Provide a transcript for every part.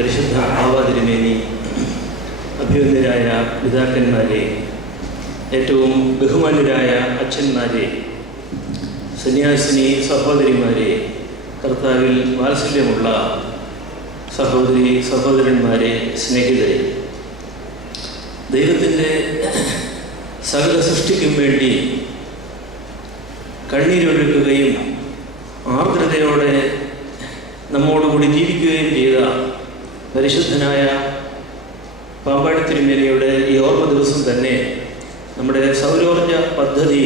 പരിശുദ്ധ ആവാതിരുമേനി, അഭിവന്ദരായ പിതാക്കന്മാരെ, ഏറ്റവും ബഹുമാന്യരായ അച്ഛന്മാരെ, സന്യാസിനി സഹോദരിമാരെ, കർത്താവിൽ വാത്സല്യമുള്ള സഹോദരി സഹോദരന്മാരെ, സ്നേഹിതരെ, ദൈവത്തിൻ്റെ സകല സൃഷ്ടിക്കും വേണ്ടി കണ്ണീരൊഴുക്കുകയും ആർദ്രതയോടെ നമ്മോടുകൂടി ജീവിക്കുകയും ചെയ്ത പരിശുദ്ധനായ പാമ്പാടി തിരുമേനിയുടെ ഈ ഓർമ്മ ദിവസം തന്നെ നമ്മുടെ സൗരോർജ പദ്ധതി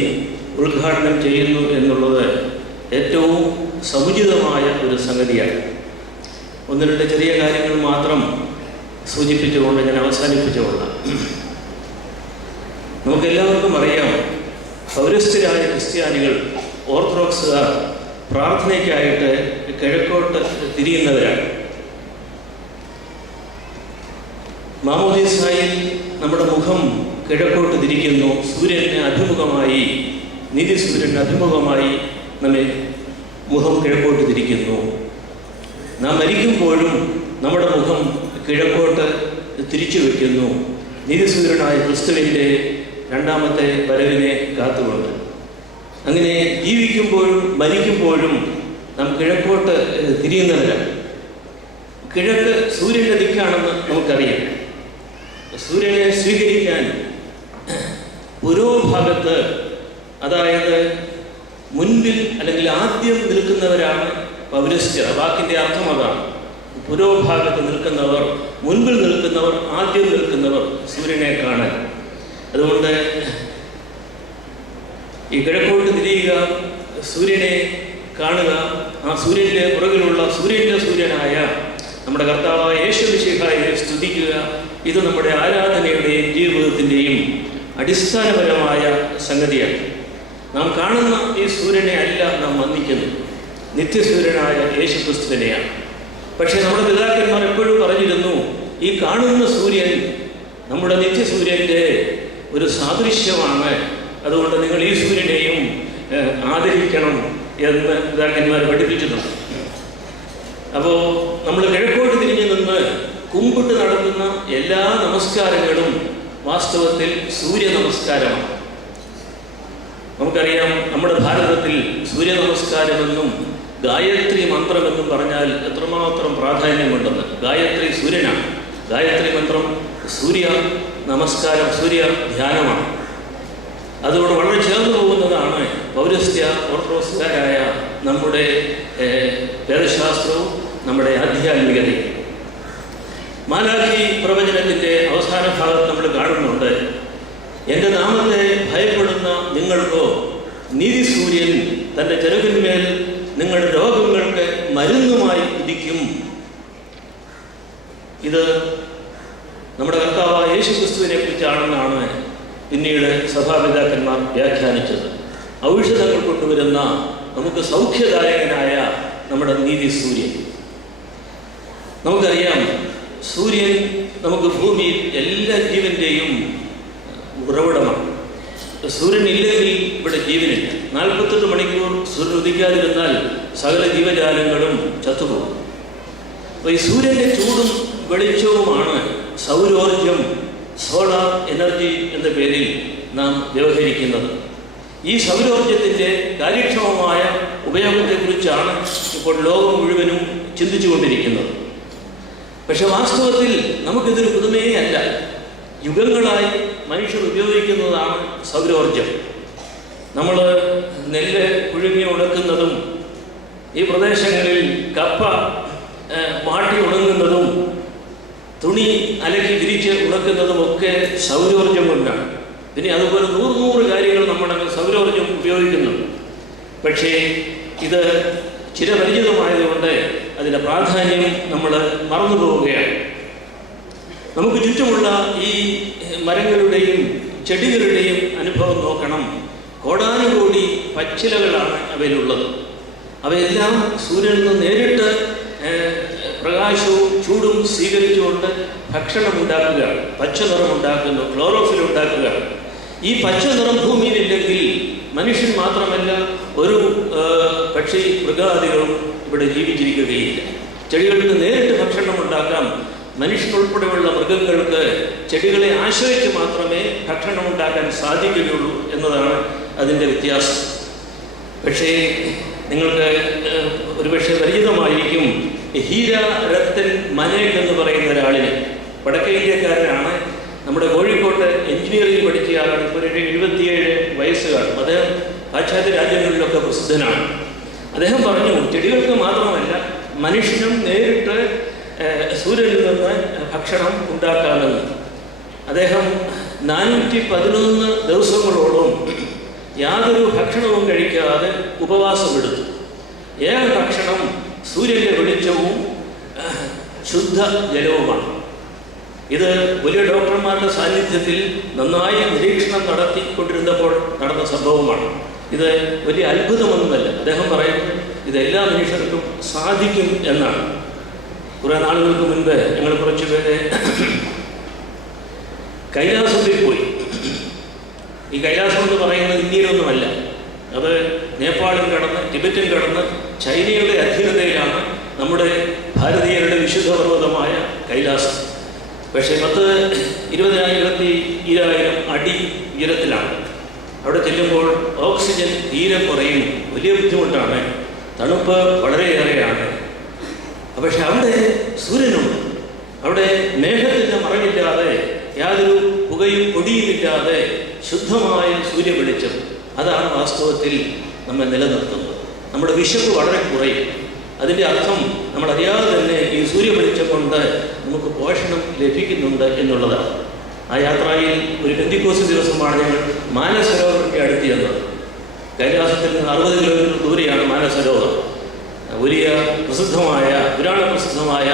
ഉദ്ഘാടനം ചെയ്യുന്നു എന്നുള്ളത് ഏറ്റവും സമുചിതമായ ഒരു സംഗതിയാണ്. ഒന്ന് രണ്ട് ചെറിയ കാര്യങ്ങൾ മാത്രം സൂചിപ്പിച്ചുകൊണ്ട് ഞാൻ അവസാനിപ്പിച്ചുകൊള്ളാം. നമുക്കെല്ലാവർക്കും അറിയാം, പൗരസ്ത്യരായ ക്രിസ്ത്യാനികൾ, ഓർത്തഡോക്സുകാർ പ്രാർത്ഥനയ്ക്കായിട്ട് കിഴക്കോട്ട് തിരിയുന്നവരാണ്. മാമോദീസായിൽ നമ്മുടെ മുഖം കിഴക്കോട്ട് തിരിക്കുന്നു. സൂര്യന് അഭിമുഖമായി, നീതിസൂര്യന് അഭിമുഖമായി നമ്മെ മുഖം കിഴക്കോട്ട് തിരിക്കുന്നു. നാം മരിക്കുമ്പോഴും നമ്മുടെ മുഖം കിഴക്കോട്ട് തിരിച്ചു വയ്ക്കുന്നു, നീതിസൂര്യനായ ക്രിസ്തുവിൻ്റെ രണ്ടാമത്തെ വരവിനെ കാത്തുകൊണ്ട്. അങ്ങനെ ജീവിക്കുമ്പോഴും മരിക്കുമ്പോഴും നാം കിഴക്കോട്ട് തിരിയുന്നവരാണ്. കിഴക്ക് സൂര്യൻ്റെ ദിക്കാണെന്ന് നമുക്കറിയാം. സൂര്യനെ സ്വീകരിക്കാൻ പുരോഭാഗത്ത്, അതായത് മുൻപിൽ അല്ലെങ്കിൽ ആദ്യം നിൽക്കുന്നവരാണ് പൗരസ്ത്യർ. വാക്കിൻ്റെ അർത്ഥം അതാണ്. പുരോഭാഗത്ത് നിൽക്കുന്നവർ, മുൻപിൽ നിൽക്കുന്നവർ, ആദ്യം നിൽക്കുന്നവർ സൂര്യനെ കാണാൻ. അതുകൊണ്ട് ഈ കിഴക്കോട്ട് തിരിയുക, സൂര്യനെ കാണുക, ആ സൂര്യൻ്റെ പുറകിലുള്ള സൂര്യനായ നമ്മുടെ കർത്താവായ യേശുമിശിഹായെ സ്തുതിക്കുക, ഇത് നമ്മുടെ ആരാധനയുടെയും ജീവിതത്തിൻ്റെയും അടിസ്ഥാനപരമായ സംഗതിയാണ്. നാം കാണുന്ന ഈ സൂര്യനെ അല്ല നാം വന്ദിക്കുന്നത്, നിത്യസൂര്യനായ യേശു ക്രിസ്തുവിനെയാണ്. പക്ഷേ നമ്മുടെ പിതാക്കന്മാർ എപ്പോഴും പറഞ്ഞിരുന്നു, ഈ കാണുന്ന സൂര്യൻ നമ്മുടെ നിത്യസൂര്യൻ്റെ ഒരു സാദൃശ്യമാണ്, അതുകൊണ്ട് നിങ്ങൾ ഈ സൂര്യനെയും ആദരിക്കണം എന്ന് പിതാക്കന്മാർ പഠിപ്പിച്ചിട്ടുണ്ട്. അപ്പോൾ നമ്മൾ കിഴക്കോട്ട് തിരിഞ്ഞു നിന്ന് കുമ്പിട്ട് നടത്തുന്ന എല്ലാ നമസ്കാരങ്ങളും വാസ്തവത്തിൽ സൂര്യ നമസ്കാരമാണ്. നമുക്കറിയാം, നമ്മുടെ ഭാരതത്തിൽ സൂര്യ നമസ്കാരമെന്നും ഗായത്രി മന്ത്രമെന്നും പറഞ്ഞാൽ എത്രമാത്രം പ്രാധാന്യമുണ്ടെന്ന്. ഗായത്രി സൂര്യനാണ്. ഗായത്രി മന്ത്രം സൂര്യ നമസ്കാരം, സൂര്യ ധ്യാനമാണ്. അതോട് വളരെ ചേർന്ന് പോകുന്നതാണ് പൗരസ്ത്യ ഓർത്തഡോക്സുകാരായ നമ്മുടെ വേദശാസ്ത്രവും നമ്മുടെ ആധ്യാത്മികതയും. മാലാഖി പ്രവചനത്തിൻ്റെ അവസാന ഭാഗത്ത് നമ്മൾ കാണുന്നുണ്ട്, എൻ്റെ നാമത്തെ ഭയപ്പെടുന്ന നിങ്ങൾക്കോ നീതിസൂര്യൻ തൻ്റെ ചെറുകിന്മേൽ നിങ്ങളുടെ രോഗങ്ങൾക്ക് മരുന്നുമായി ഉദിക്കും. ഇത് നമ്മുടെ കർത്താവായ യേശു ക്രിസ്തുവിനെ കുറിച്ചാണെന്നാണ് പിന്നീട് സഭാപിതാക്കന്മാർ വ്യാഖ്യാനിച്ചത്. ഔഷധങ്ങൾ കൊണ്ടുവരുന്ന, നമുക്ക് സൗഖ്യദായകനായ നമ്മുടെ നീതി സൂര്യൻ. നമുക്കറിയാം, സൂര്യൻ നമുക്ക് ഭൂമിയിൽ എല്ലാ ജീവൻ്റെയും ഉറവിടമാണ്. സൂര്യൻ ഇല്ലെങ്കിൽ ഇവിടെ ജീവനില്ല. 48 മണിക്കൂർ സൂര്യൻ ഉദിക്കാതിരുന്നാൽ സകല ജീവജാലങ്ങളും ചത്തുപോകും. അപ്പോൾ ഈ സൂര്യൻ്റെ ചൂടും വെളിച്ചവുമാണ് സൗരോർജം, സോളാർ എനർജി എന്ന പേരിൽ നാം വ്യവഹരിക്കുന്നത്. ഈ സൗരോർജത്തിൻ്റെ കാര്യക്ഷമമായ ഉപയോഗത്തെക്കുറിച്ചാണ് ഇപ്പോൾ ലോകം മുഴുവനും ചിന്തിച്ചു കൊണ്ടിരിക്കുന്നത്. പക്ഷെ വാസ്തവത്തിൽ നമുക്കിതൊരു പുതുമയേ അല്ല. യുഗങ്ങളായി മനുഷ്യർ ഉപയോഗിക്കുന്നതാണ് സൗരോർജം. നമ്മൾ നെല്ല് പുഴുങ്ങി ഉണക്കുന്നതും, ഈ പ്രദേശങ്ങളിൽ കപ്പ മാട്ടി ഉണങ്ങുന്നതും, തുണി അലക്കി വിരിച്ച് ഉണക്കുന്നതുമൊക്കെ സൗരോർജം കൊണ്ടാണ്. പിന്നെ അതുപോലെ 100 കാര്യങ്ങൾ നമ്മൾ സൗരോർജം ഉപയോഗിക്കുന്നുണ്ട്. പക്ഷേ ഇത് ചിരപരിചിതമായതുകൊണ്ട് അതിൻ്റെ പ്രാധാന്യം നമ്മൾ മറന്നു പോവുകയാണ്. നമുക്ക് ചുറ്റുമുള്ള ഈ മരങ്ങളുടെയും ചെടികളുടെയും അനുഭവം നോക്കണം. കോടാനുകോടി പച്ചിലകളാണ് അവയിലുള്ളത്. അവയെല്ലാം സൂര്യനിൽ നിന്ന് നേരിട്ട് പ്രകാശവും ചൂടും സ്വീകരിച്ചുകൊണ്ട് ഭക്ഷണം ഉണ്ടാക്കുകയാണ്, പച്ച നിറം ഉണ്ടാക്കുന്നു, ക്ലോറോഫിൽ ഉണ്ടാക്കുകയാണ്. ഈ പച്ച നിറം ഭൂമിയിലില്ലെങ്കിൽ മനുഷ്യൻ മാത്രമല്ല ഒരു പക്ഷി മൃഗാദികളും ഇവിടെ ജീവിച്ചിരിക്കുകയില്ല. ചെടികൾക്ക് നേരിട്ട് ഭക്ഷണം ഉണ്ടാക്കാം, മനുഷ്യനുൾപ്പെടെയുള്ള മൃഗങ്ങൾക്ക് ചെടികളെ ആശ്രയിച്ച് മാത്രമേ ഭക്ഷണം ഉണ്ടാക്കാൻ സാധിക്കുകയുള്ളൂ എന്നതാണ് അതിൻ്റെ വ്യത്യാസം. പക്ഷേ നിങ്ങൾക്ക് ഒരുപക്ഷെ പരിചിതമായിരിക്കും ഹീര രത്തൻ മനേക് എന്ന് പറയുന്ന ഒരാളിന്. വടക്കേ ഇന്ത്യക്കാരനാണ്. നമ്മുടെ കോഴിക്കോട്ട് എഞ്ചിനീയറിംഗ് പഠിച്ചയാളാണ്. ഇപ്പോൾ ഒരു 77 വയസ്സ് കാണും. അദ്ദേഹം പാശ്ചാത്യ രാജ്യങ്ങളിലൊക്കെ പ്രസിദ്ധനാണ്. അദ്ദേഹം പറഞ്ഞു, ചെടികൾക്ക് മാത്രമല്ല മനുഷ്യനും നേരിട്ട് സൂര്യനിൽ നിന്ന് ഭക്ഷണം ഉണ്ടാക്കാമെന്ന്. അദ്ദേഹം 411 ദിവസങ്ങളോളം യാതൊരു ഭക്ഷണവും കഴിക്കാതെ ഉപവാസമെടുത്തു. ഏക ഭക്ഷണം സൂര്യൻ്റെ വെളിച്ചവും ശുദ്ധ ജലവുമാണ്. ഇത് വലിയ ഡോക്ടർമാരുടെ സാന്നിധ്യത്തിൽ നന്നായി നിരീക്ഷണം നടത്തിക്കൊണ്ടിരുന്നപ്പോൾ നടന്ന സംഭവമാണ്. ഇത് വലിയ അത്ഭുതമൊന്നുമല്ല. അദ്ദേഹം പറയുന്നത് ഇതെല്ലാ മനുഷ്യർക്കും സാധിക്കും എന്നാണ്. കുറേ നാളുകൾക്ക് മുൻപ് ഞങ്ങൾ കുറച്ച് പേരെ കൈലാസത്തിൽ പോയി. ഈ കൈലാസം എന്ന് പറയുന്നത് ഇന്ത്യയിലൊന്നുമല്ല. അത് നേപ്പാളും കടന്ന് ടിബറ്റും കടന്ന് ചൈനയുടെ അധീനതയിലാണ് നമ്മുടെ ഭാരതീയരുടെ വിശുദ്ധ പർവ്വതമായ കൈലാസം. പക്ഷേ 20,000-20,000 അടി ഉയരത്തിലാണ്. അവിടെ ചെല്ലുമ്പോൾ ഓക്സിജൻ തീരെ കുറയും. വലിയ ബുദ്ധിമുട്ടാണ്. തണുപ്പ് വളരെയേറെയാണ്. പക്ഷെ അവിടെ സൂര്യനുണ്ട്. അവിടെ മേഘത്തിൻ്റെ മറവില്ലാതെ യാതൊരു പുകയും പൊടിയുമില്ലാതെ ശുദ്ധമായ സൂര്യവെളിച്ചം. അതാണ് വാസ്തവത്തിൽ നമ്മെ നിലനിർത്തുന്നത്. നമ്മുടെ വിശപ്പ് വളരെ കുറയും. അതിൻ്റെ അർത്ഥം നമ്മളറിയാതെ തന്നെ ഈ സൂര്യവെളിച്ചം കൊണ്ട് നമുക്ക് പോഷണം ലഭിക്കുന്നുണ്ട് എന്നുള്ളതാണ്. ആ യാത്രയിൽ ഒരു പെന്തിക്കോസ് ദിവസമാണ് ഞങ്ങൾ മാനസരോവറിൻ്റെ അടുത്ത് ചെന്നത്. കൈലാസത്തിൽ നിന്ന് 60 കിലോമീറ്റർ ദൂരെയാണ് മാനസരോവർ. വലിയ പ്രസിദ്ധമായ പുരാണ പ്രസിദ്ധമായ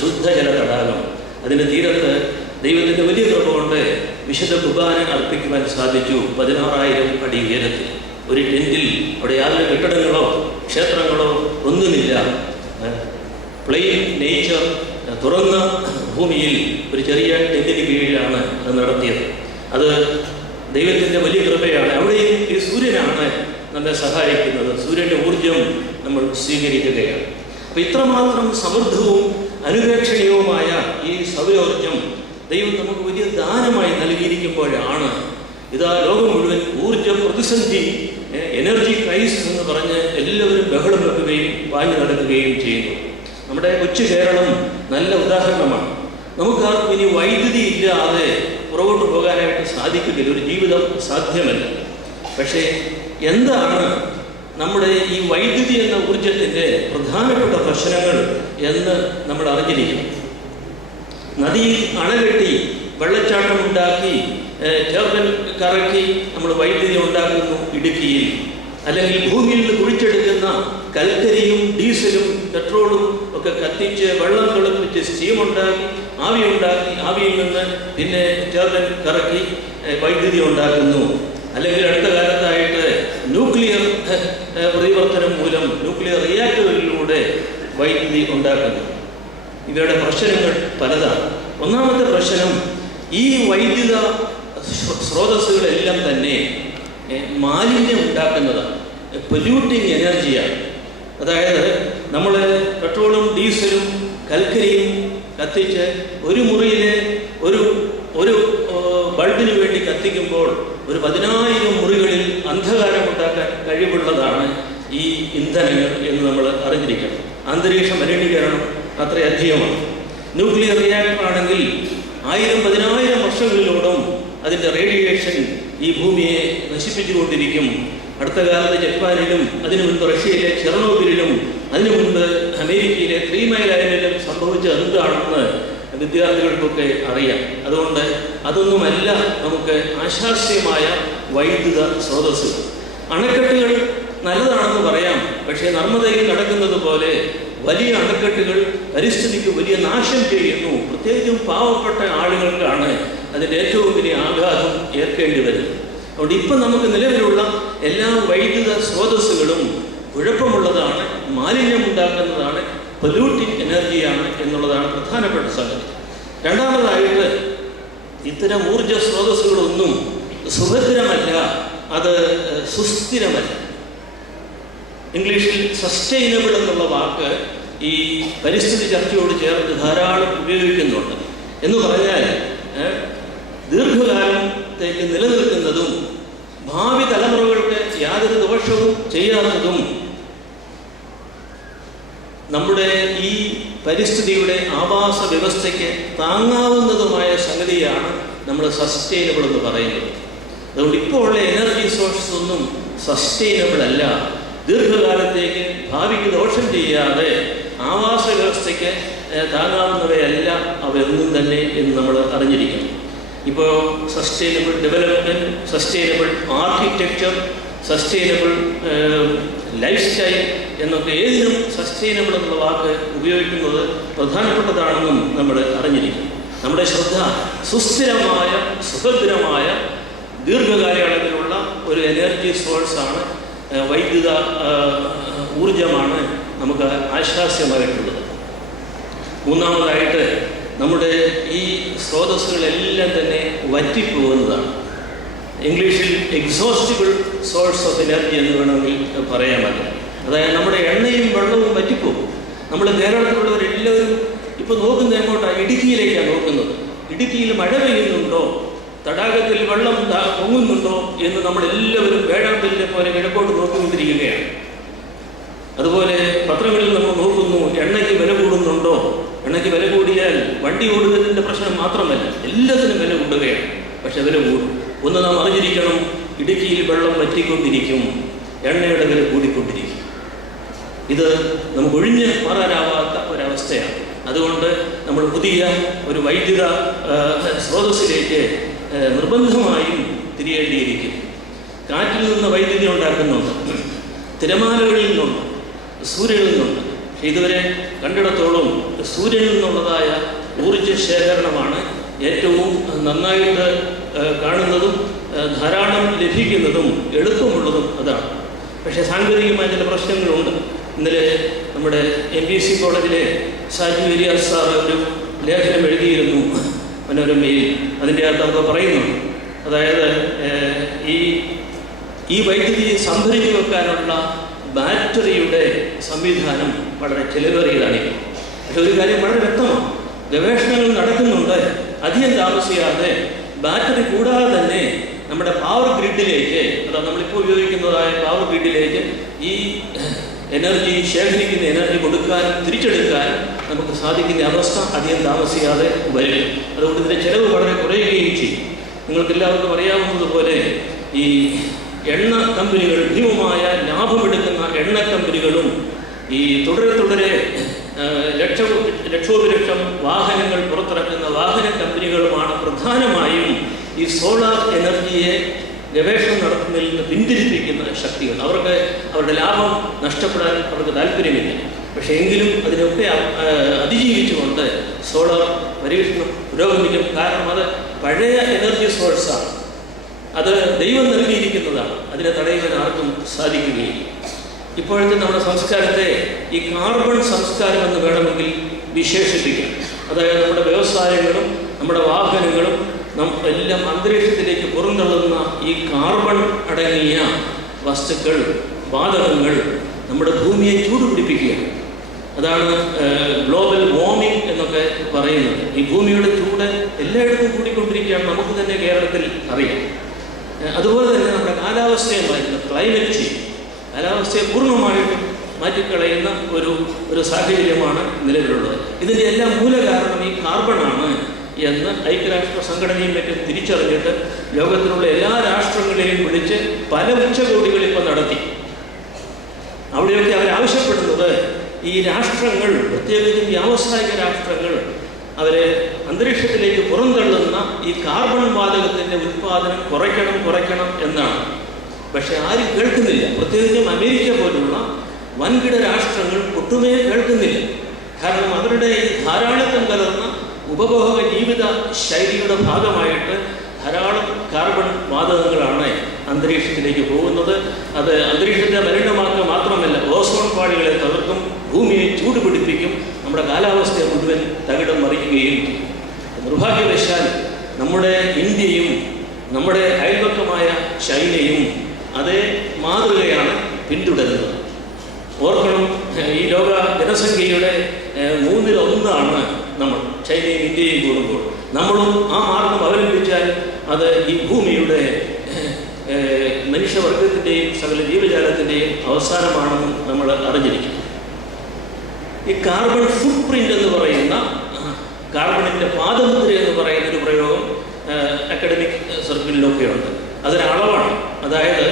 ശുദ്ധജല തടാകം. അതിൻ്റെ തീരത്ത് ദൈവത്തിൻ്റെ വലിയ കൃപ കൊണ്ട് വിശുദ്ധ കുർബാന അർപ്പിക്കുവാൻ സാധിച്ചു. 16,000 അടി ഉയരത്തിൽ ഒരു ടെൻറ്റിൽ. അവിടെ യാതൊരു കെട്ടിടങ്ങളോ ക്ഷേത്രങ്ങളോ ഒന്നുമില്ല. പ്ലെയിൻ നേച്ചർ, തുറന്ന ഭൂമിയിൽ ഒരു ചെറിയ ടെൻറ്റിന് കീഴിലാണ് അത് നടത്തിയത്. അത് ദൈവത്തിൻ്റെ വലിയ കൃപയാണ്. അവിടെയും ഈ സൂര്യനാണ് നമ്മെ സഹായിക്കുന്നത്. സൂര്യൻ്റെ ഊർജം നമ്മൾ സ്വീകരിക്കുകയാണ്. അപ്പം ഇത്രമാത്രം സമൃദ്ധവും അനുപേക്ഷണീയവുമായ ഈ സൗരോർജം ദൈവം നമുക്ക് വലിയ ദാനമായി നൽകിയിരിക്കുമ്പോഴാണ് ഇതാ ലോകം മുഴുവൻ ഊർജ പ്രതിസന്ധി, എനർജി ക്രൈസിസ് എന്ന് പറഞ്ഞ് എല്ലാവരും ബഹളം വെക്കുകയും പാഞ്ഞു നടക്കുകയും ചെയ്യുന്നു. നമ്മുടെ കൊച്ചു കേരളം നല്ല ഉദാഹരണമാണ്. നമുക്കാർക്കും ഇനി വൈദ്യുതി ഇല്ലാതെ പുറകോട്ട് പോകാനായിട്ട് സാധിക്കുകയില്ല. ഒരു ജീവിതം സാധ്യമല്ല. പക്ഷേ എന്താണ് നമ്മുടെ ഈ വൈദ്യുതി എന്ന ഊർജത്തിൻ്റെ പ്രധാനപ്പെട്ട പ്രശ്നങ്ങൾ എന്ന് നമ്മൾ അറിഞ്ഞിരിക്കണം. നദിയിൽ അണകെട്ടി വെള്ളച്ചാട്ടം ഉണ്ടാക്കി ടർബൈൻ കറക്കി നമ്മൾ വൈദ്യുതി ഉണ്ടാക്കുന്നു ഇടുക്കിയിൽ. അല്ലെങ്കിൽ ഭൂമിയിൽ നിന്ന് കുഴിച്ചെടുക്കുന്ന കൽക്കരിയും ഡീസലും പെട്രോളും ഒക്കെ കത്തിച്ച് വെള്ളം തിളപ്പിച്ച് സ്റ്റീമുണ്ടാക്കി ആവിയിൽ നിന്ന് പിന്നെ ടർബൈൻ കറക്കി വൈദ്യുതി ഉണ്ടാക്കുന്നു. അല്ലെങ്കിൽ അടുത്ത കാലത്തായിട്ട് ന്യൂക്ലിയർ പ്രതിവർത്തനം മൂലം ന്യൂക്ലിയർ റിയാക്ടറുകളിലൂടെ വൈദ്യുതി ഉണ്ടാക്കുന്നു. ഇവരുടെ പ്രശ്നങ്ങൾ പലതാണ്. ഒന്നാമത്തെ പ്രശ്നം, ഈ വൈദ്യുത സ്രോതസ്സുകളെല്ലാം തന്നെ മാലിന്യം ഉണ്ടാക്കുന്നതാണ്. പൊല്യൂട്ടിങ് എനർജിയാണ്. അതായത് നമ്മൾ പെട്രോളും ഡീസലും കൽക്കരിയും കത്തിച്ച് ഒരു മുറിയിലെ ഒരു ബൾബിന് വേണ്ടി കത്തിക്കുമ്പോൾ ഒരു 10,000 മുറികളിൽ അന്ധകാരം ഉണ്ടാക്കാൻ കഴിവുള്ളതാണ് ഈ ഇന്ധനങ്ങൾ എന്ന് നമ്മൾ അറിഞ്ഞിരിക്കണം. അന്തരീക്ഷ മലിനീകരണം അത്രയധികമാണ്. ന്യൂക്ലിയർ റിയാക്ടർ ആണെങ്കിൽ 1000-10,000 വർഷങ്ങളിലോടും അതിൻ്റെ റേഡിയേഷൻ ഈ ഭൂമിയെ നശിപ്പിച്ചുകൊണ്ടിരിക്കും. അടുത്ത കാലത്ത് ജപ്പാനിലും അതിനു മുൻപ് റഷ്യയിലെ ചെർണോബിലും അതിനു മുൻപ് അമേരിക്കയിലെ 3 മൈൽ ഐലൻഡിലും സംഭവിച്ചത് എന്താണെന്ന് വിദ്യാർത്ഥികൾക്കൊക്കെ അറിയാം. അതുകൊണ്ട് അതൊന്നുമല്ല നമുക്ക് ആശാസ്യമായ വൈദ്യുത സ്രോതസ്സുകൾ. അണക്കെട്ടുകൾ നല്ലതാണെന്ന് പറയാം. പക്ഷേ നർമ്മദയിൽ നടക്കുന്നത് പോലെ വലിയ അണക്കെട്ടുകൾ പരിസ്ഥിതിക്ക് വലിയ നാശം ചെയ്യുന്നു. പ്രത്യേകിച്ചും പാവപ്പെട്ട ആളുകൾക്കാണ് അതിൻ്റെ ഏറ്റവും വലിയ ആഘാതം ഏൽക്കേണ്ടി വരുന്നത്. അതുകൊണ്ട് ഇപ്പം നമുക്ക് നിലവിലുള്ള എല്ലാ വൈദ്യുത സ്രോതസ്സുകളും കുഴപ്പമുള്ളതാണ്, മാലിന്യമുണ്ടാക്കുന്നതാണ്, പൊല്യൂട്ടിംഗ് എനർജിയാണ് എന്നുള്ളതാണ് പ്രധാനപ്പെട്ട സംഗതി. രണ്ടാമതായിട്ട് ഇത്തരം ഊർജ സ്രോതസ്സുകളൊന്നും സുഭദ്രമല്ല, അത് സുസ്ഥിരമല്ല. ഇംഗ്ലീഷിൽ സസ്റ്റൈനബിൾ എന്നുള്ള വാക്ക് ഈ പരിസ്ഥിതി ചർച്ചയോട് ചേർത്ത് ധാരാളം ഉപയോഗിക്കുന്നുണ്ട്. എന്ന് പറഞ്ഞാൽ ദീർഘകാലത്തേക്ക് നിലനിൽക്കുന്നതും ഭാവി തലമുറകൾക്ക് യാതൊരു ദോഷവും ചെയ്യാത്തതും നമ്മുടെ ഈ പരിസ്ഥിതിയുടെ ആവാസ വ്യവസ്ഥയ്ക്ക് താങ്ങാവുന്നതുമായ സംഗതിയാണ് നമ്മൾ സസ്റ്റൈനബിൾ എന്ന് പറയുന്നത്. അതുകൊണ്ട് ഇപ്പോൾ ഉള്ള എനർജി സോഴ്സസ് ഒന്നും സസ്റ്റൈനബിൾ അല്ല. ദീർഘകാലത്തേക്ക് ഭാവിക്ക് ദോഷം ചെയ്യാതെ ആവാസ വ്യവസ്ഥയ്ക്ക് താങ്ങാവുന്നവയല്ല അവയൊന്നും തന്നെ എന്ന് നമ്മൾ അറിഞ്ഞിരിക്കണം. ഇപ്പോൾ sustainable development, sustainable architecture, sustainable life style എന്നൊക്കെ ഏതിനും സസ്റ്റൈനബിൾ എന്നുള്ള വാക്ക് ഉപയോഗിക്കുന്നത് പ്രധാനപ്പെട്ടതാണെന്നും നമ്മൾ അറിഞ്ഞിരിക്കും. നമ്മുടെ ശ്രദ്ധ സുസ്ഥിരമായ സുഭദ്രമായ ദീർഘകാലയളവിലുള്ള ഒരു എനർജി സോഴ്സാണ്, വൈദ്യുത ഊർജമാണ് നമുക്ക് ആശ്വാസ്യമായിട്ടുള്ളത്. മൂന്നാമതായിട്ട് നമ്മുടെ ഈ സ്രോതസ്സുകളെല്ലാം തന്നെ വറ്റിപ്പോകുന്നതാണ്. ഇംഗ്ലീഷിൽ എക്സോസ്റ്റിബിൾ സോഴ്സ് ഓഫ് എനർജി എന്ന് വേണമെങ്കിൽ പറയാമല്ലോ. അതായത് നമ്മുടെ എണ്ണയും വെള്ളവും വറ്റിപ്പോകും. നമ്മൾ കേരളത്തിലുള്ളവരെല്ലാവരും ഇപ്പോൾ നോക്കുന്നത് എങ്ങോട്ടാണ്? ഇടുക്കിയിലേക്കാണ് നോക്കുന്നത്. ഇടുക്കിയിൽ മഴ പെയ്യുന്നുണ്ടോ, തടാകത്തിൽ വെള്ളം പൊങ്ങുന്നുണ്ടോ എന്ന് നമ്മളെല്ലാവരും വേഴാമ്പലിനെ പോലെ കിഴക്കോട്ട് നോക്കിക്കൊണ്ടിരിക്കുകയാണ്. അതുപോലെ പത്രങ്ങളിൽ നമ്മൾ നോക്കുന്നു, എണ്ണയ്ക്ക് വില കൂടുന്നുണ്ടോ. എണ്ണയ്ക്ക് വില കൂടിയാൽ വണ്ടി ഓടുന്നതിൻ്റെ പ്രശ്നം മാത്രമല്ല, എല്ലാത്തിനും വില കൂടുകയാണ്. പക്ഷെ വില കൂടും. ഒന്ന് നാം അറിഞ്ഞിരിക്കണം, ഇടുക്കിയിൽ വെള്ളം വറ്റിക്കൊണ്ടിരിക്കും, എണ്ണയുടെ വില കൂടിക്കൊണ്ടിരിക്കും. ഇത് നമുക്ക് ഒഴിഞ്ഞ് മാറാനാവാത്ത ഒരവസ്ഥയാണ്. അതുകൊണ്ട് നമ്മൾ പുതിയ ഒരു വൈദ്യുത സ്രോതസ്സിലേക്ക് നിർബന്ധമായും തിരിയേണ്ടിയിരിക്കും. കാറ്റിൽ നിന്ന് വൈദ്യുതി ഉണ്ടാക്കുന്നുണ്ട്, തിരമാലകളിൽ നിന്നുണ്ട്, സൂര്യനിൽ നിന്നുണ്ട്. പക്ഷേ ഇതുവരെ കണ്ടിടത്തോളം സൂര്യനിൽ നിന്നുള്ളതായ ഊർജ്ജ ശേഖരണമാണ് ഏറ്റവും നന്നായിട്ട് കാണുന്നതും ധാരാളം ലഭിക്കുന്നതും എളുപ്പമുള്ളതും അതാണ്. പക്ഷേ സാങ്കേതികമായ ചില പ്രശ്നങ്ങളുണ്ട്. ഇന്നലെ നമ്മുടെ MBC കോളേജിലെ ഷാജി വലിയാസ് സാർ ഒരു ലേഖനം എഴുതിയിരുന്നു മനോരമയിൽ. അതിൻ്റെ അകത്ത് പറയുന്നുണ്ട്, അതായത് ഈ വൈദ്യുതി സംഭരിച്ചു വെക്കാനുള്ള ബാറ്ററിയുടെ സംവിധാനം വളരെ ചെലവേറിയതാണ്. പക്ഷെ ഒരു കാര്യം വളരെ വ്യക്തമാണ്, ഗവേഷണങ്ങൾ നടക്കുന്നുണ്ട്. അധികം താമസിയാതെ ബാറ്ററി കൂടാതെ തന്നെ നമ്മുടെ പവർ ഗ്രിഡിലേക്ക്, അതായത് നമ്മളിപ്പോൾ ഉപയോഗിക്കുന്നതായ പവർ ഗ്രിഡിലേക്ക് ഈ എനർജി ശേഖരിക്കുന്ന എനർജി കൊടുക്കാനും തിരിച്ചെടുക്കാനും നമുക്ക് സാധിക്കുന്ന അവസ്ഥ അധികം താമസിയാതെ വരും. അതുകൊണ്ട് ഇതിൻ്റെ ചിലവ് വളരെ കുറയുകയും ചെയ്യും. നിങ്ങൾക്കെല്ലാവർക്കും അറിയാവുന്നതുപോലെ ഈ എണ്ണ കമ്പനികൾ, ഭീമമായ ലാഭമെടുക്കുന്ന എണ്ണ കമ്പനികളും ഈ തുടരെ ലക്ഷോപലക്ഷം വാഹനങ്ങൾ പുറത്തിറക്കുന്ന വാഹന കമ്പനികളുമാണ് പ്രധാനമായും ഈ സോളാർ എനർജിയെ ഗവേഷണം നടത്തുന്നതിൽ നിന്ന് പിന്തിരിപ്പിക്കുന്ന ശക്തികൾ. അവർക്ക് അവരുടെ ലാഭം നഷ്ടപ്പെടാൻ അവർക്ക് താല്പര്യമില്ല. പക്ഷേ എങ്കിലും അതിനൊക്കെ അതിജീവിച്ചുകൊണ്ട് സോളാർ പരീക്ഷണം പുരോഗമിക്കും. കാരണം അത് പഴയ എനർജി സോഴ്സാണ്, അത് ദൈവം നൽകിയിരിക്കുന്നതാണ്. അതിനെ തടയുവാൻ ആർക്കും സാധിക്കുകയില്ല. ഇപ്പോഴത്തെ നമ്മുടെ സംസ്കാരത്തെ ഈ കാർബൺ സംസ്കാരം എന്ന് വേണമെങ്കിൽ വിശേഷിപ്പിക്കാം. അതായത് നമ്മുടെ വ്യവസായങ്ങളും നമ്മുടെ വാഹനങ്ങളും എല്ലാം അന്തരീക്ഷത്തിലേക്ക് പുറന്തള്ളുന്ന ഈ കാർബൺ അടങ്ങിയ വസ്തുക്കൾ, വാതകങ്ങൾ നമ്മുടെ ഭൂമിയെ ചൂടുപിടിപ്പിക്കുകയാണ്. അതാണ് ഗ്ലോബൽ വാർമിംഗ് എന്നൊക്കെ പറയുന്നത്. ഈ ഭൂമിയുടെ ചൂട് എല്ലായിടത്തും കൂടിക്കൊണ്ടിരിക്കുകയാണ്, നമുക്ക് തന്നെ കേരളത്തിൽ അറിയാം. അതുപോലെ തന്നെ നമ്മുടെ കാലാവസ്ഥയെ മാറ്റുന്ന ക്ലൈമറ്റ് ചേഞ്ച്, കാലാവസ്ഥയെ പൂർണ്ണമായിട്ടും മാറ്റിക്കളയുന്ന ഒരു സാഹചര്യമാണ് നിലവിലുള്ളത്. ഇതിൻ്റെ എല്ലാം മൂലകാരണം ഈ കാർബണാണ് എന്ന് ഐക്യരാഷ്ട്ര സംഘടനയും മറ്റും തിരിച്ചറിഞ്ഞിട്ട് ലോകത്തിലുള്ള എല്ലാ രാഷ്ട്രങ്ങളെയും വിളിച്ച് പല ഉച്ചകോടികൾ ഇപ്പോൾ നടത്തി. അവിടെയൊക്കെ അവരാവശ്യപ്പെടുന്നത് ഈ രാഷ്ട്രങ്ങൾ, പ്രത്യേകിച്ചും വ്യാവസായിക രാഷ്ട്രങ്ങൾ, അവരെ അന്തരീക്ഷത്തിലേക്ക് പുറന്തള്ളുന്ന ഈ കാർബൺ വാതകത്തിൻ്റെ ഉൽപ്പാദനം കുറയ്ക്കണം എന്നാണ്. പക്ഷെ ആരും കേൾക്കുന്നില്ല. പ്രത്യേകിച്ചും അമേരിക്ക പോലുള്ള വൻകിട രാഷ്ട്രങ്ങൾ ഒട്ടുമേ കേൾക്കുന്നില്ല. കാരണം അവരുടെ ഈ ധാരാളത്വം കലർന്ന ഉപഭോഗ ജീവിത ശൈലിയുടെ ഭാഗമായിട്ട് ധാരാളം കാർബൺ വാതകങ്ങളാണ് അന്തരീക്ഷത്തിലേക്ക് പോകുന്നത്. അത് അന്തരീക്ഷത്തെ മലിനമാക്കുക മാത്രമല്ല, ഓസോൺ പാളികളെ തകർക്കും, ഭൂമിയെ ചൂടുപിടിപ്പിക്കും, നമ്മുടെ കാലാവസ്ഥയെ മുഴുവൻ തകിടം മറിക്കുകയും ചെയ്യും. നിർഭാഗ്യവശാൽ നമ്മുടെ ഇന്ത്യയും നമ്മുടെ അയൽപക്കമായ ചൈനയും അതേ മാതൃകയാണ് പിന്തുടരുന്നത്. ഓർക്കണം, ഈ ലോക ജനസംഖ്യയുടെ 1/3 നമ്മൾ, ചൈനയും ഇന്ത്യയും കൂടുമ്പോൾ. നമ്മളും ആ മാർഗം അവലംബിച്ചാൽ അത് ഈ ഭൂമിയുടെ മനുഷ്യവർഗത്തിൻ്റെയും സകല ജീവജാലത്തിൻ്റെയും അവസാനമാണെന്ന് നമ്മൾ അറിഞ്ഞിരിക്കും. ഈ കാർബൺ ഫുട് പ്രിൻ്റ് എന്ന് പറയുന്ന, കാർബണിൻ്റെ പാദമുദ്ര എന്ന് പറയുന്ന ഒരു പ്രയോഗം അക്കാഡമിക് സർക്കിളിലൊക്കെ ഉണ്ട്. അതൊരളവാണ്. അതായത്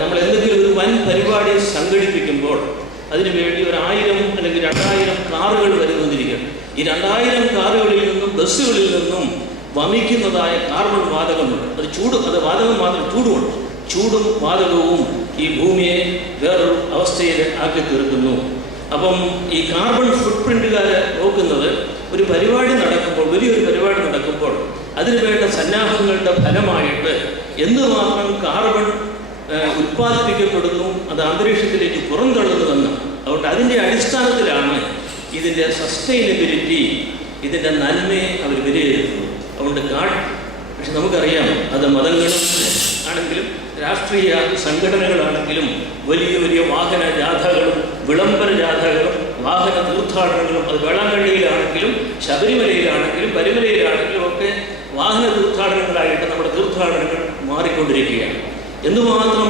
നമ്മൾ എന്തെങ്കിലും ഒരു വൻ പരിപാടി സംഘടിപ്പിക്കുമ്പോൾ അതിനു വേണ്ടി 1000 അല്ലെങ്കിൽ 2000 കാറുകൾ വരുന്നതിരിക്കണം. ഈ 2000 കാറുകളിൽ നിന്നും ബസ്സുകളിൽ നിന്നും വമിക്കുന്നതായ കാർബൺ വാതകമുണ്ട്. അത് വാതകം മാത്രം ചൂടുമുണ്ട്. ചൂടും വാതകവും ഈ ഭൂമിയെ വേറൊരു അവസ്ഥയിൽ ആക്കി തീർക്കുന്നു. അപ്പം ഈ കാർബൺ ഫുട് പ്രിൻ്റുകാർ നോക്കുന്നത് ഒരു പരിപാടി നടക്കുമ്പോൾ, വലിയൊരു പരിപാടി നടക്കുമ്പോൾ അതിന് വേണ്ട സന്നാഹങ്ങളുടെ ഫലമായിട്ട് എന്തുമാത്രം കാർബൺ ഉൽപ്പാദിപ്പിക്കപ്പെടുന്നു, അത് അന്തരീക്ഷത്തിലേക്ക് പുറന്തള്ളുന്നുവെന്ന്. അതുകൊണ്ട് അതിൻ്റെ അടിസ്ഥാനത്തിലാണ് ഇതിൻ്റെ സസ്റ്റൈനബിലിറ്റി, ഇതിൻ്റെ നന്മയെ അവർ വിലയിരുത്തുന്നു. അതുകൊണ്ട് പക്ഷെ നമുക്കറിയാം, അത് മതങ്ങളും ആണെങ്കിലും രാഷ്ട്രീയ സംഘടനകളാണെങ്കിലും വലിയ വലിയ വാഹന ജാഥകളും വിളംബര ജാഥകളും വാഹന തീർത്ഥാടനങ്ങളും, അത് വേളാങ്കണ്ണിയിലാണെങ്കിലും ശബരിമലയിലാണെങ്കിലും പരിമലയിലാണെങ്കിലും ഒക്കെ വാഹന തീർത്ഥാടനങ്ങളായിട്ട് നമ്മുടെ തീർത്ഥാടനങ്ങൾ മാറിക്കൊണ്ടിരിക്കുകയാണ്. എന്തുമാത്രം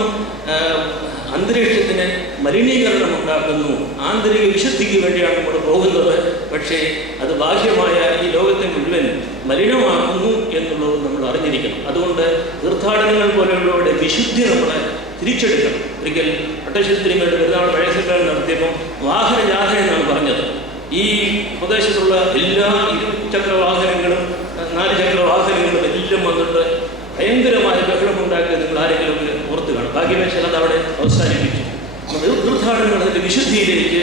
അന്തരീക്ഷത്തിന് മലിനീകരണം ഉണ്ടാക്കുന്നു, ആന്തരിക വിശുദ്ധിക്ക് വേണ്ടിയാണ് നമ്മൾ പോകുന്നത്. പക്ഷേ അത് ബാഹ്യമായ ഈ ലോകത്തെ മുഴുവൻ മലിനമാക്കുന്നു എന്നുള്ളത് നമ്മൾ അറിഞ്ഞിരിക്കണം. അതുകൊണ്ട് തീർത്ഥാടനങ്ങൾ പോലെയുള്ളവരുടെ വിശുദ്ധി നമ്മൾ തിരിച്ചെടുക്കണം. ഒരിക്കൽ പട്ടശ്ശേരിമേട് പെരുന്നാൾ പഴയസംഘടന നടത്തിയപ്പോൾ വാഹനജാഥ എന്നാണ് പറഞ്ഞത്. ഈ പ്രദേശത്തുള്ള എല്ലാ 2 വാഹനങ്ങളും 4 ചക്ര വാഹനങ്ങളും എല്ലാം വന്നിട്ട് ഭയങ്കരമായ ബഹളമുണ്ടാക്കി നിങ്ങൾ ആരെങ്കിലും ഓർത്ത് കാണും. ഭാഗ്യവശാൽ അത് അവിടെ അവസാനിപ്പിച്ചു. തീർത്ഥാടനങ്ങൾ അതിൻ്റെ വിശുദ്ധിയിലേക്ക്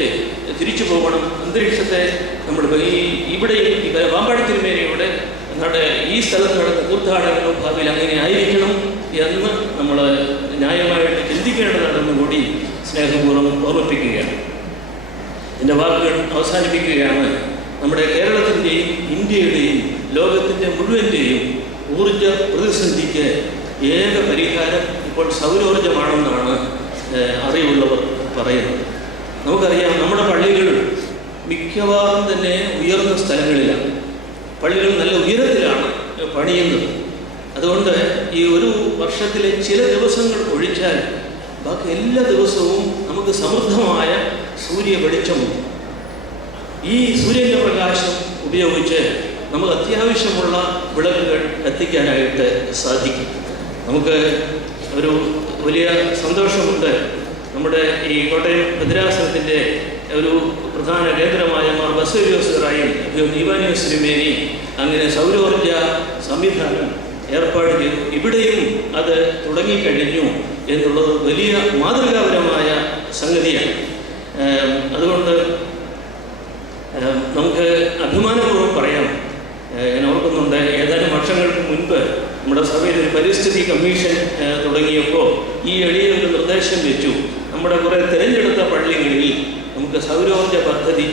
തിരിച്ചു പോകണം. അന്തരീക്ഷത്തെ നമ്മൾ ഇവിടെ പാമ്പാടി തിരുമേനിയുടെ ഈ സ്ഥലത്ത് നടന്ന തീർത്ഥാടനങ്ങളും ഭാവിയിൽ അങ്ങനെ ആയിരിക്കണം എന്ന് നമ്മൾ ന്യായമായിട്ട് ചിന്തിക്കേണ്ടതാണെന്ന് കൂടി സ്നേഹപൂർവ്വം ഓർമ്മിപ്പിക്കുകയാണ്. എൻ്റെ വാക്കുകൾ അവസാനിപ്പിക്കുകയാണ്. നമ്മുടെ കേരളത്തിൻ്റെയും ഇന്ത്യയുടെയും ലോകത്തിൻ്റെ മുഴുവൻ്റെയും ഊർജ പ്രതിസന്ധിക്ക് ഏക പരിഹാരം ഇപ്പോൾ സൗരോർജമാണെന്നാണ് അറിവുള്ളവർ പറയുന്നത്. നമുക്കറിയാം, നമ്മുടെ പള്ളികൾ മിക്കവാറും തന്നെ ഉയർന്ന സ്ഥലങ്ങളിലാണ്. പള്ളികൾ നല്ല ഉയരത്തിലാണ് പണിയുന്നത്. അതുകൊണ്ട് ഈ ഒരു വർഷത്തിലെ ചില ദിവസങ്ങൾ ഒഴിച്ചാൽ ബാക്കി എല്ലാ ദിവസവും നമുക്ക് സമൃദ്ധമായ സൂര്യ വെളിച്ചമുണ്ട്. ഈ സൂര്യൻ്റെ പ്രകാശം ഉപയോഗിച്ച് നമുക്ക് അത്യാവശ്യമുള്ള വിളക്കുകൾ കത്തിക്കാനായിട്ട് സാധിക്കും. നമുക്ക് ഒരു വലിയ സന്തോഷമുണ്ട്. നമ്മുടെ ഈ കോട്ടയം ഭദ്രാസനത്തിൻ്റെ ഒരു പ്രധാന കേന്ദ്രമായ മാർ ബസേലിയോസുറായും ദീവാനിയോസ് തിരുമേനി അങ്ങനെ സൗരോർജ സംവിധാനം ഏർപ്പാട് ചെയ്തു. ഇവിടെയും അത് തുടങ്ങിക്കഴിഞ്ഞു എന്നുള്ളത് വലിയ മാതൃകാപരമായ സംഗതിയാണ്. അതുകൊണ്ട് നമുക്ക് അഭിമാനപൂർവ്വം പറയാം. ഞാൻ ഓർക്കുന്നുണ്ട്, ഏതാനും വർഷങ്ങൾക്ക് മുൻപ് നമ്മുടെ സഭയിൽ ഒരു പരിസ്ഥിതി കമ്മീഷൻ തുടങ്ങിയപ്പോൾ ഈ എളിയൊരു നിർദ്ദേശം വെച്ചു. നമ്മുടെ കുറേ തിരഞ്ഞെടുത്ത പള്ളികളിൽ നമുക്ക് സൗരോർജ പദ്ധതി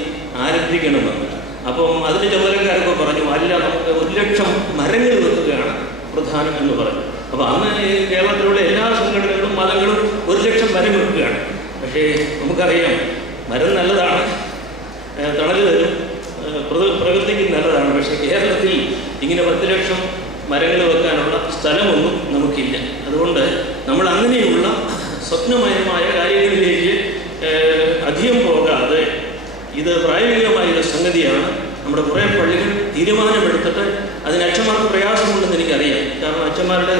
ആരംഭിക്കണമെന്ന്. അപ്പം അതിൻ്റെ ചുമതലക്കാരൊക്കെ പറഞ്ഞു, അല്ല, നമുക്ക് 1,00,000 മരങ്ങൾ വെക്കുകയാണ് പ്രധാനം എന്ന് പറഞ്ഞു. അപ്പോൾ അന്ന് കേരളത്തിലുള്ള എല്ലാ സംഘടനകളും മതങ്ങളും 1,00,000 മരം വെക്കുകയാണ്. പക്ഷേ നമുക്കറിയാം, മരം നല്ലതാണ്, തണൽ തരും, പ്രകൃതിക്ക് നല്ലതാണ്. പക്ഷേ കേരളത്തിൽ ഇങ്ങനെ 10,00,000 മരങ്ങൾ വെക്കാനുള്ള സ്ഥലമൊന്നും നമുക്കില്ല. അതുകൊണ്ട് നമ്മൾ അങ്ങനെയുള്ള സ്വപ്നമയമായ കാര്യങ്ങളിലേക്ക് അധികം പോകാതെ, ഇത് പ്രായോഗികമായൊരു സംഗതിയാണ്. നമ്മുടെ കുറേ പള്ളികൾ തീരുമാനമെടുത്തിട്ട് അതിന് അച്ഛന്മാർക്ക് പ്രയാസമുണ്ടെന്ന് എനിക്കറിയാം. കാരണം അച്ഛന്മാരുടെ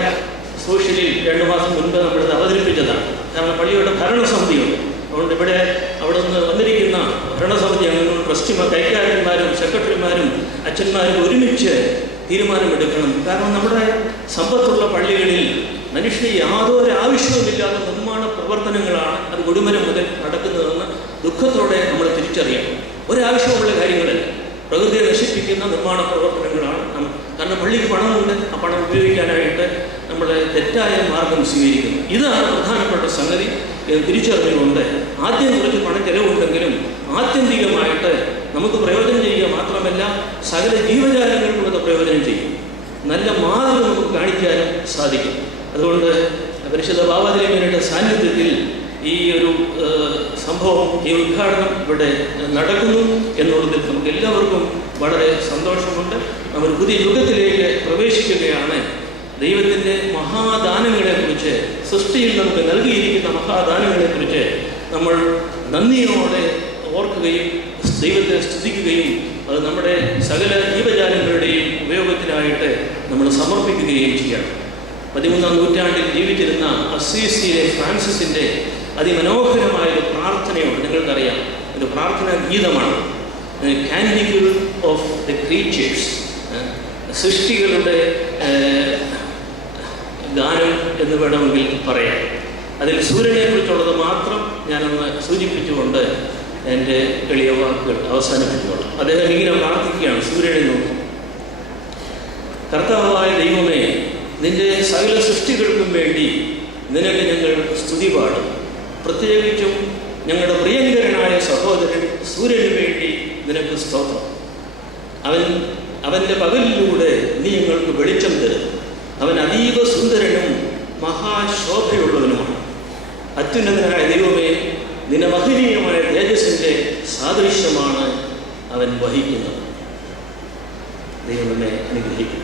സോഷ്യലിൽ 2 മാസം മുൻപ് നമ്മളിത് അവതരിപ്പിച്ചതാണ്. കാരണം പള്ളിയുടെ ഭരണസമിതിയുണ്ട്. അതുകൊണ്ട് അവിടെ നിന്ന് വന്നിരിക്കുന്ന ഭരണസമിതി അംഗങ്ങളും ട്രസ്റ്റിമാർ, കൈക്കാരന്മാരും സെക്രട്ടറിമാരും അച്ഛന്മാരും ഒരുമിച്ച് തീരുമാനമെടുക്കണം. കാരണം നമ്മുടെ സമ്പത്തുള്ള പള്ളികളിൽ മനുഷ്യന് യാതൊരു ആവശ്യവുമില്ലാത്ത നിർമ്മാണ പ്രവർത്തനങ്ങളാണ് അത് കൊടിമരം മുതൽ നടക്കുന്നതെന്ന് ദുഃഖത്തോടെ നമ്മൾ തിരിച്ചറിയണം. ഒരാവശ്യമുള്ള കാര്യങ്ങളല്ല, പ്രകൃതിയെ നശിപ്പിക്കുന്ന നിർമ്മാണ പ്രവർത്തനങ്ങളാണ്. കാരണം പള്ളിക്ക് പണമുണ്ട്, ആ പണം ഉപയോഗിക്കാനായിട്ട് നമ്മൾ തെറ്റായ മാർഗം സ്വീകരിക്കുന്നു. ഇതാണ് പ്രധാനപ്പെട്ട സംഗതി. തിരിച്ചറിഞ്ഞുകൊണ്ട് ആദ്യം കുറച്ച് പണം ചെലവുണ്ടെങ്കിലും ആത്യന്തികമായിട്ട് നമുക്ക് പ്രയോജനം ചെയ്യുക മാത്രമല്ല, സകല ജീവജാലങ്ങൾക്കും അത് പ്രയോജനം ചെയ്യും. നല്ല മാതൃക നമുക്ക് കാണിക്കാനും സാധിക്കും. അതുകൊണ്ട് പരിശുദ്ധ ബാബാതിരിമേനയുടെ സാന്നിധ്യത്തിൽ ഈ ഒരു സംഭവം, ഈ ഉദ്ഘാടനം ഇവിടെ നടക്കുന്നു എന്നുള്ളതിൽ നമുക്ക് എല്ലാവർക്കും വളരെ സന്തോഷമുണ്ട്. നമ്മൾ പുതിയ യുഗത്തിലേക്ക് പ്രവേശിക്കുകയാണ്. ദൈവത്തിൻ്റെ മഹാദാനങ്ങളെക്കുറിച്ച്, സൃഷ്ടിയിൽ നമുക്ക് നൽകിയിരിക്കുന്ന മഹാദാനങ്ങളെക്കുറിച്ച് നമ്മൾ നന്ദിയോടെ ഓർക്കുകയും ദൈവത്തെ സ്തുതിക്കുകയും അത് നമ്മുടെ സകല ജീവജാലങ്ങളുടെയും ഉപയോഗത്തിനായിട്ട് നമ്മൾ സമർപ്പിക്കുകയും ചെയ്യണം. 13-ാം നൂറ്റാണ്ടിൽ ജീവിച്ചിരുന്ന അസീസിയിലെ ഫ്രാൻസിസിൻ്റെ അതിമനോഹരമായൊരു പ്രാർത്ഥനയുണ്ട്. നിങ്ങൾക്കറിയാം, ഒരു പ്രാർത്ഥനാ ഗീതമാണ്, കാൻഡിക്കിൾ ഓഫ് ദ ക്രീച്ചേഴ്സ്, സൃഷ്ടികളുടെ ഗാനം എന്ന് വേണമെങ്കിൽ പറയാം. അതിൽ സൂര്യനെ കുറിച്ചുള്ളത് മാത്രം ഞാനൊന്ന് സൂചിപ്പിച്ചുകൊണ്ട് എൻ്റെ എളിയ വാക്കുകൾ അവസാനിപ്പിച്ചുകൊള്ളാം. അദ്ദേഹം ഇങ്ങനെ പ്രാർത്ഥിക്കുകയാണ്, സൂര്യനെ നോക്കി: കർത്താവായ ദൈവമേ, നിന്റെ സകല സൃഷ്ടികൾക്കും വേണ്ടി നിനക്ക് ഞങ്ങൾ സ്തുതി പാടും. പ്രത്യേകിച്ചും ഞങ്ങളുടെ പ്രിയങ്കരനായ സഹോദരൻ സൂര്യന് വേണ്ടി നിനക്ക് സ്തോത്രം. അവൻ്റെ പകലിലൂടെ നീ ഞങ്ങൾക്ക് വെളിച്ചം തരും. അവൻ അതീവ സുന്ദരനും മഹാശോഭയുള്ളവനുമാണ്. അത്യുന്നതനായ ദൈവമേ, നിന്റെ മഹനീയമായ തേജസ്സിൻ്റെ സാദൃശ്യമാണ് അവൻ വഹിക്കുന്നത്. ദൈവമേ അനുഗ്രഹിക്കും.